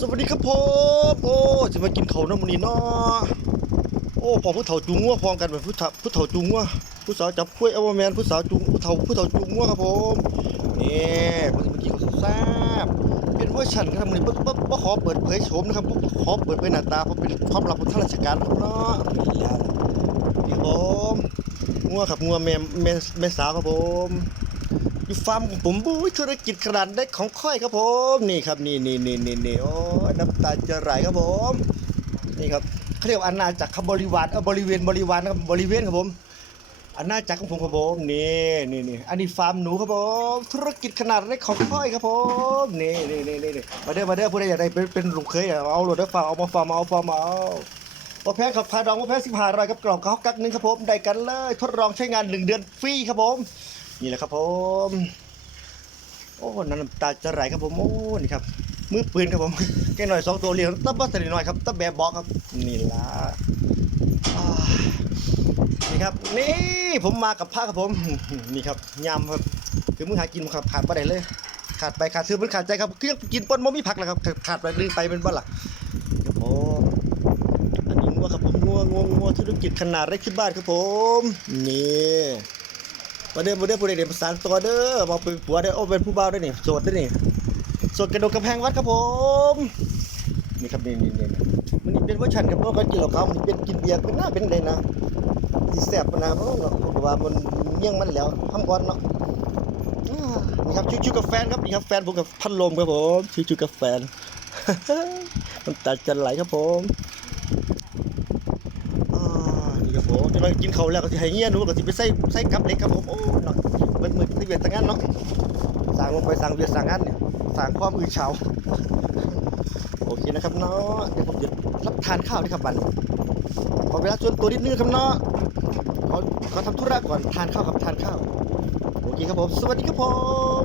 สวัสดีครับผมโอ้จะมากินเขาน้ำมันนี่เนาะโอ้พอผู้เฒ่าจุงงัวพร้อมกันเป็นผู้เฒ่าผู้เฒ่าจุงงัวผู้สาวจับกล้วยเอามแมนผู้สาวจุงผู้เฒ่าผู้เฒ่าจุงงัวครับผมนี่ผมจะมากินข้าแซ่บเป็นเวอร์ชันครับมันบ่บ่บ่ขอเปิดเผยโฉมนะครับบ่ขอเปิดเผยหน้าตาเพราะเป็นความลับของทางราชการครับเนาะนี่แหละนี่ครับผมงัวครับงัวแม่แม่แม่สาวครับผม อยู่ฟาร์มของผมบุ้ยธุรกิจขนาดเล็กของค่อยครับผม นี่ครับนี่นี่นี่นี่นี่โอ้น้ำตาจะไหลครับผม นี่ครับเขาเรียกว่าอาณาจักรครับบริวารเออบริเวณบริวารครับบริเวณครับผมอาณาจักรของผมครับผมนี่นี่นี่อันนี้ฟาร์มหนูครับผมธุรกิจขนาดเล็กของค่อยครับผมนี่นี่นี่นี่มาเด้อมาเด้อผู้ใดอยากได้เป็นเป็นลูกเคยเอาโหลดได้ฝากเอามาฟาร์มเอาฟาร์มเอาว่าแพงครับคาดองว่าแพงสิบห้ารอยครับกล่องเขากักหนึงครับผมได้กันเลย ทดลองใช้งานหนึ่งเดือนฟรีครับผม นี่แหละครับผมโอ้น้ำตาจะไหลครับผมโอ้นี่ครับมือปืนครับผมแกหน่อยสองตัวเลี้ยงตับบัสนิหน่อยครับตับแบบบอกครับนี่ละนี่ครับนี่ผมมากับผ้าครับผมนี่ครับยำครับคือมึงหากินครับขาดไปไหนเลยขาดไปขาดซื้อมันขาดใจครับเครื่องกินป้นมันมีผักแล้วครับขาดไปลืมไปเป็นบ้าหล่ะครับผมอันนี้งัวครับผมงัวงัวงัวธุรกิจขนาดเล็กที่บ้านครับผมนี่ มาเด้อมาเด้อผู้ใดเด่นประสานตัวเด้อมาเป็นผัวได้อโอ้เป็นผู้บ่าวได้นี่โสดได้นี่โสดกระโดดกระแพงวัดครับผม นี่ครับนี่นี่นี่มันนี่เป็นเวอร์ชันครับเพราะว่ากินเหล้าขามันเป็นกินเบียร์เป็นหน้าเป็นเลยนะสิแซ่บปนะเพราะเนาเพราะว่ามันเมี่ยงมันแล้วทำก่อนเนาะนี่ครับชิวๆกับแฟนครับนี่ครับแฟนผมกับพัดลมครับผมชิวๆกับแฟนมันตัดกันไหลครับผม นี่ครับผมจะมากินข้าวแล้วก็สิให้เงี้ยหนูก็สิไปใส่ใส่กับเล็กครับผมโอ้เนาะเบิดมือที่เวียดต่างงานเนาะสั่งลงไปสั่งเวียดสั่งงานเนี่ยสั่งความอื่นเช้าโอเคนะครับเนาะเดี๋ยวผมจะรับทานข้าวด้วยครับบันขอเวลาส่วนตัวนิดนึงครับเนาะขอขอทำธุระก่อนทานข้าวครับทานข้าวโอเคครับผมสวัสดีครับผม